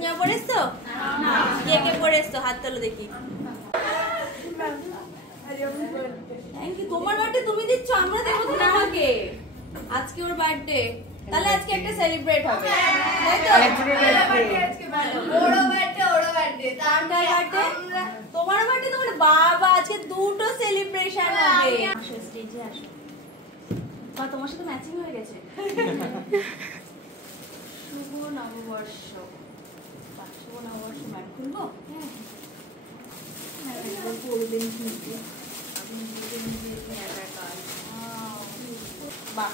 নতুন জামা পরে এসছো? কে কে পরে এসছো হাত তোলো দেখি। Thank you. তোমার বার্থডে তুমি দিচ্ছ, আমরা দেবো তো আমাকে। আজকে ওর বার্থডে, তাহলে আজকে একটা সেলিব্রেট হবে, তাই তো? ওরও বার্থডে তোমার বার্থডে তোমার বাবা, আজকে দুটো সেলিব্রেশন হবে। আসো স্টেজে আসো, তোমার সাথে ম্যাচিং হয়ে গেছে। শুভ নববর্ষ। শুভ নববর্ষ ম্যাম খুলবো? বাহ,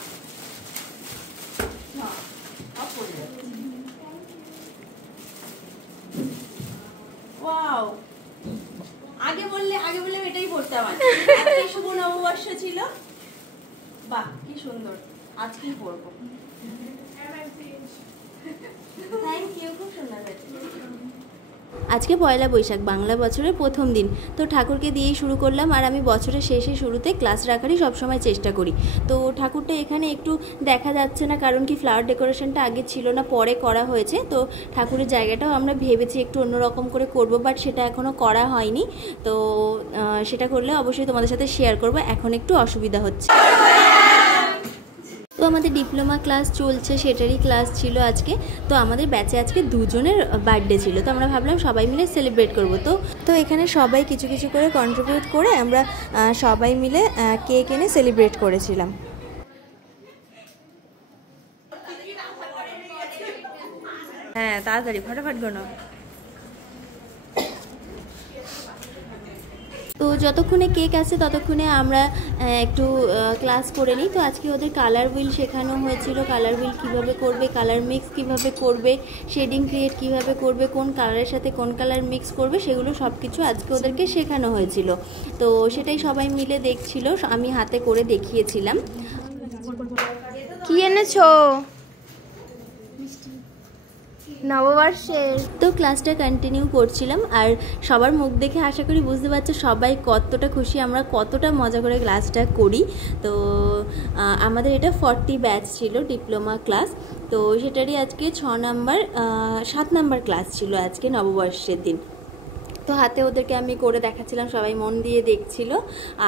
আগে বললে এটাই পড়তাম। আজকে শুভ নববর্ষ ছিল। বাহ কি সুন্দর, আজকেই পড়বো। থ্যাংক ইউ, খুব সুন্দর হয়েছে। আজকে পয়লা বৈশাখ, বাংলা বছরের প্রথম দিন। তো ঠাকুরকে দিয়েই শুরু করলাম, আর আমি বছরের শেষে শুরুতে ক্লাস রাখারই সবসময় চেষ্টা করি। তো ঠাকুরটা এখানে একটু দেখা যাচ্ছে না, কারণ কি ফ্লাওয়ার ডেকোরেশনটা আগে ছিল না, পরে করা হয়েছে। তো ঠাকুরের জায়গাটাও আমরা ভেবেছি একটু অন্যরকম করে করব, বাট সেটা এখনও করা হয়নি। তো সেটা করলে অবশ্যই তোমাদের সাথে শেয়ার করব। এখন একটু অসুবিধা হচ্ছে। তো আমাদের ডিপ্লোমা ক্লাস চলছে, সেটারই ক্লাস ছিল আজকে। তো আমাদের ব্যাচে আজকে দুজনের বার্থডে ছিল, তো আমরা ভাবলাম সবাই মিলে সেলিব্রেট করব। তো এখানে সবাই কিছু কিছু করে কন্ট্রিবিউট করে আমরা সবাই মিলে কেক এনে সেলিব্রেট করেছিলাম। হ্যাঁ তাড়াতাড়ি ফটাফট গোনো। তো যতক্ষণে কেক আসছে ততক্ষণে আমরা একটু ক্লাস করে নিই। তো আজকে ওদের কালার হুইল শেখানো হয়েছিল, কালার হুইল কীভাবে করবে, কালার মিক্স কীভাবে করবে, শেডিং ক্রিয়েট কীভাবে করবে, কোন কালারের সাথে কোন কালার মিক্স করবে, সেগুলো সব কিছু আজকে ওদেরকে শেখানো হয়েছিল। তো সেটাই সবাই মিলে দেখছিল, আমি হাতে করে দেখিয়েছিলাম। কি এনেছো নববর্ষের? তো ক্লাসটা কন্টিনিউ করছিলাম, আর সবার মুখ দেখে আশা করি বুঝতে পারছো সবাই কতটা খুশি, আমরা কতটা মজা করে ক্লাসটা করি। তো আমাদের এটা 40 ব্যাচ ছিল ডিপ্লোমা ক্লাস। তো সেটারই আজকে 7 নাম্বার ক্লাস ছিল আজকে নববর্ষের দিন। তো হাতে ওদেরকে আমি করে দেখাচ্ছিলাম, সবাই মন দিয়ে দেখছিল,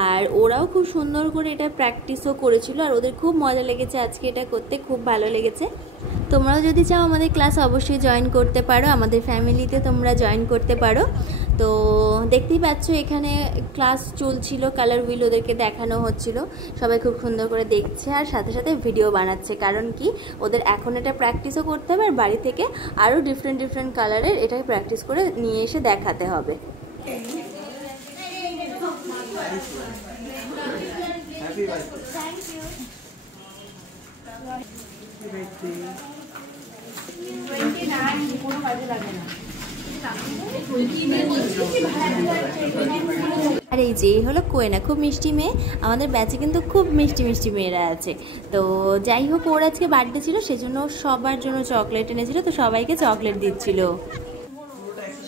আর ওরাও খুব সুন্দর করে এটা প্র্যাকটিসও করেছিল, আর ওদের খুব মজা লেগেছে আজকে এটা করতে, খুব ভালো লেগেছে। তোমরাও যদি চাও আমাদের ক্লাস অবশ্যই জয়েন করতে পারো, আমাদের ফ্যামিলিতে তোমরা জয়েন করতে পারো। তো দেখতেই পাচ্ছ এখানে ক্লাস চলছিল, কালার হুইল ওদেরকে দেখানো হচ্ছিল, সবাই খুব সুন্দর করে দেখছে আর সাথে সাথে ভিডিও বানাচ্ছে, কারণ কি ওদের এখন এটা প্র্যাকটিসও করতে হবে, আর বাড়ি থেকে আরও ডিফারেন্ট কালারের এটাকে প্র্যাকটিস করে নিয়ে এসে দেখাতে হবে। আর এই যে হলো কোয়েনা, খুব মিষ্টি মেয়ে। আমাদের ব্যাচে কিন্তু খুব মিষ্টি মিষ্টি মেয়েরা আছে। তো যাই হোক, ওর আজকে বার্থডে ছিল, সেজন্য সবার জন্য চকলেট এনেছিল, তো সবাইকে চকলেট দিচ্ছিল।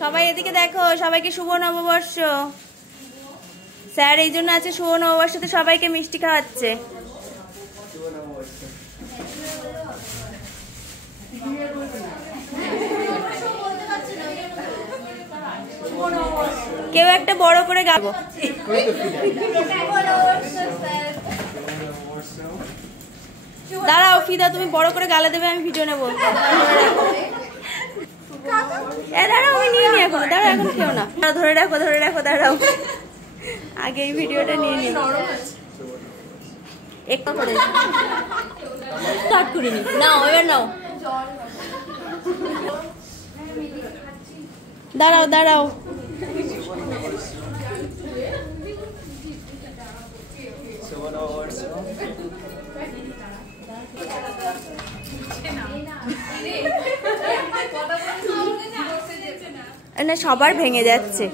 সবাই এদিকে দেখো, সবাইকে শুভ নববর্ষ। স্যার এই জন্য আছে শুভ নববর্ষতে সবাইকে মিষ্টি খাওয়াচ্ছে। কেউ একটা বড় করে গাবো। দাঁড়াও ফিদা, তুমি বড় করে গালে দেবে, আমি ভিডিও নেবো। দাঁড়াও, আমি নিয়ে নি এখন, দাঁড়াও এখন খেও না, ধরে রাখো দাঁড়াও, আগে এই ভিডিওটা নিয়ে নি। একটু করে স্টার্ট করিনি, নাও এবার নাও, দাঁড়াও। না সবার ভেঙে যাচ্ছে।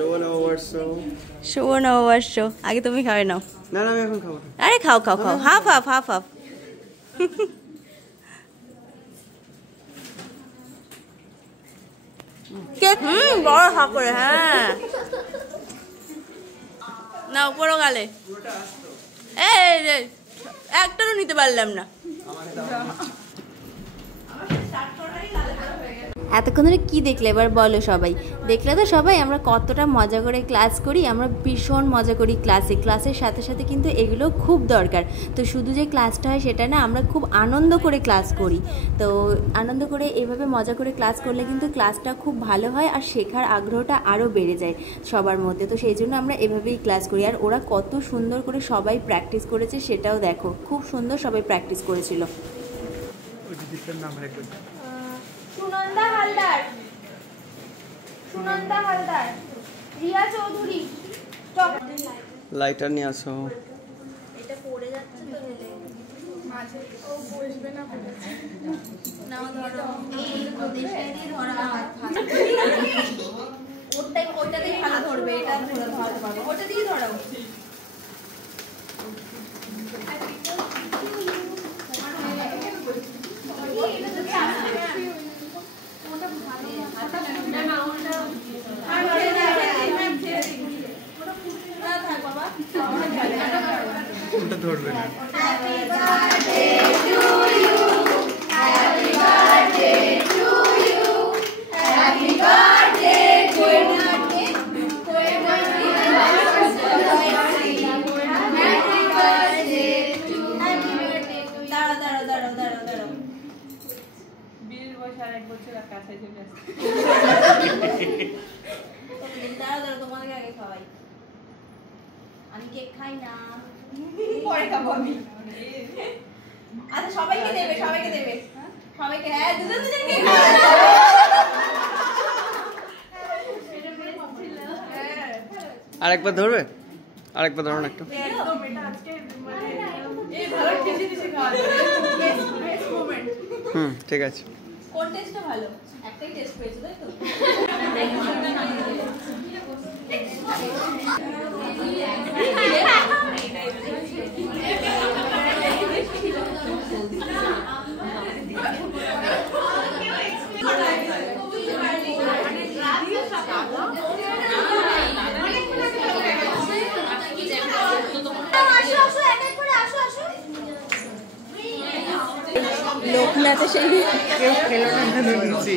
শুভ নববর্ষ। শুভ নববর্ষ। আগে তুমি খাবে নাও। না না আমি এখন খাবো। আরে খাও খাও খাও, হাফ হাফ হাফ হাফ। বড় হাফ করে, হ্যাঁ না উপরও গালে। একটারও নিতে পারলাম না। এতক্ষণ ধরে কী দেখলে এবার বলো সবাই? দেখলে তো সবাই আমরা কতটা মজা করে ক্লাস করি। আমরা ভীষণ মজা করি ক্লাসের সাথে সাথে কিন্তু এগুলো খুব দরকার। তো শুধু যে ক্লাসটা হয় সেটা না, আমরা খুব আনন্দ করে ক্লাস করি। তো আনন্দ করে এভাবে মজা করে ক্লাস করলে কিন্তু ক্লাসটা খুব ভালো হয় আর শেখার আগ্রহটা আরও বেড়ে যায় সবার মধ্যে। তো সেই জন্য আমরা এভাবেই ক্লাস করি। আর ওরা কত সুন্দর করে সবাই প্র্যাকটিস করেছে সেটাও দেখো, খুব সুন্দর সবাই প্র্যাকটিস করেছিল। সুনন্দা হালদার, সুনন্দা হালদার, রিয়া চৌধুরী। লাইটার নিয়ে আসো। এটা পড়ে যাচ্ছে তো হেলে মাঝে ও বসবে না না ধরো এই দেশে দিয়ে ধরা ওটাতেই ভালো ধরবে। এটা ধরতে পারবে, ওটা দিয়ে ধরাও। ওটা ধরবে না। তোমাদেরকে আগে খাওয়াই। আমি কেক খাই না, পরে খাবো আমি। আচ্ছা সবাইকে দেবে, সবাইকে দেবে, সবাইকে। হ্যাঁ দুজন দুজন কেক আরেকবার ধরবে? আরেকবার ধরো না একটু। ঠিক আছে। কোন টেস্টটা ভালো? একটাই টেস্ট পেয়েছো তাই তো? লোকনাথে সেই কেউ খেলো না দিচ্ছি।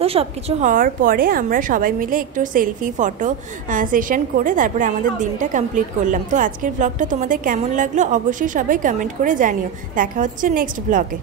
তো সব কিছু হওয়ার পরে আমরা সবাই মিলে একটু সেলফি ফটো সেশন করে তারপরে আমাদের দিনটা কমপ্লিট করলাম। তো আজকের ব্লগটা তোমাদের কেমন লাগলো অবশ্যই সবাই কমেন্ট করে জানিও। দেখা হচ্ছে নেক্সট ব্লগে।